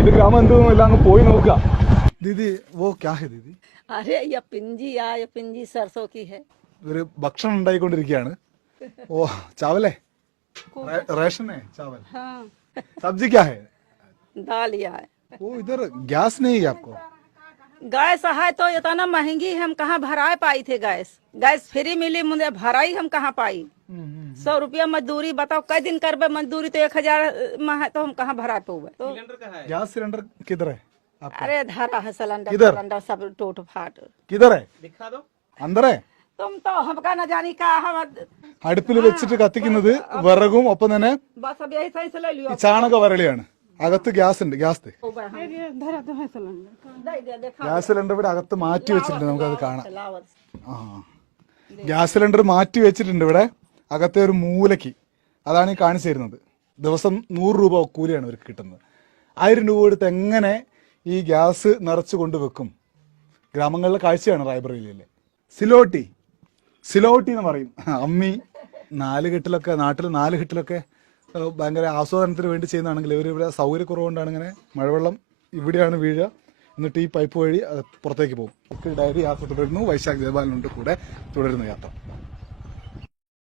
ഏത് ഗ്രാമം എന്തോന്നില്ല അങ്ങ് പോയി നോക്കുക. ദീദി വോ ക്യാ ഹെ ദീദി? अरे ये पिंजी ये पिंजी सरसों की है. ഒരു ഭക്ഷണം ഉണ്ടായിക്കൊണ്ടിരിക്കുകയാണ്. ഓ ചാവലേ റേഷൻ है चावल. हाँ सब्जी क्या है? दाल या है. वो इधर गैस नहीं है आपको? गैस है तो इतना महंगी हम कहाँ भराए पाई थे. गैस फ्री मिली मुझे भराई हम कहाँ पाई. 100 रुपया मजदूरी बताओ कई दिन करबे मजदूरी तो 1000 में है तो हम कहाँ भरा पाऊंगे. तो गैस सिलेंडर किधर है आपका? अरे धरा है सिलेंडर किधर? सिलेंडर सब टूट फाट. किधर है? दिखा दो. अंदर है? तुम तो हमका न जानी का हम അടുപ്പിൽ വെച്ചിട്ട് കത്തിക്കുന്നത് വിറകും ഒപ്പം തന്നെ बस अब यही सही से ले लियो. ഈ ചാണക വരളിയാണ്. അകത്ത് ഗ്യാസ് ഉണ്ട്. ഗ്യാസ് धरा तो है सिलेंडर. दे दे देखा. ഗ്യാസ് സിലിണ്ടർ ഇവിടെ അകത്ത് മാറ്റി വെച്ചിട്ടുണ്ട്. നമുക്കത് കാണാം. लावर. ആ ഗ്യാസ് സിലിണ്ടർ മാറ്റി വെച്ചിട്ടുണ്ട് ഇവിടെ അകത്തെ ഒരു മൂലയ്ക്ക്. അതാണ് ഈ കാണിച്ചു തരുന്നത്. ദിവസം 100 രൂപ കൂലിയാണ് ഇവർക്ക് കിട്ടുന്നത്. 1000 രൂപ എടുത്ത് എങ്ങനെ ഈ ഗ്യാസ് നിറച്ചു കൊണ്ടുവെക്കും? ഗ്രാമങ്ങളിലെ കാഴ്ചയാണ് റായ്ബറേലിയിലെ. സിലോട്ടി എന്ന് പറയും. അമ്മി 4 കെട്ടിലൊക്കെ നാട്ടിൽ 4 കെട്ടിലൊക്കെ ഭയങ്കര ആസ്വാദനത്തിന് വേണ്ടി ചെയ്യുന്നതാണെങ്കിൽ ഇവിടെ സൗകര്യക്കുറവുകൊണ്ടാണ് ഇങ്ങനെ മഴവെള്ളം ഇവിടെയാണ് വീഴുക. എന്നിട്ട് ഈ പൈപ്പ് വഴി പുറത്തേക്ക് പോകും. ഡയറി യാത്ര തുടരുന്നു. വൈശാഖ് ദേവാലിനുണ്ട് കൂടെ തുടരുന്നു യാത്ര.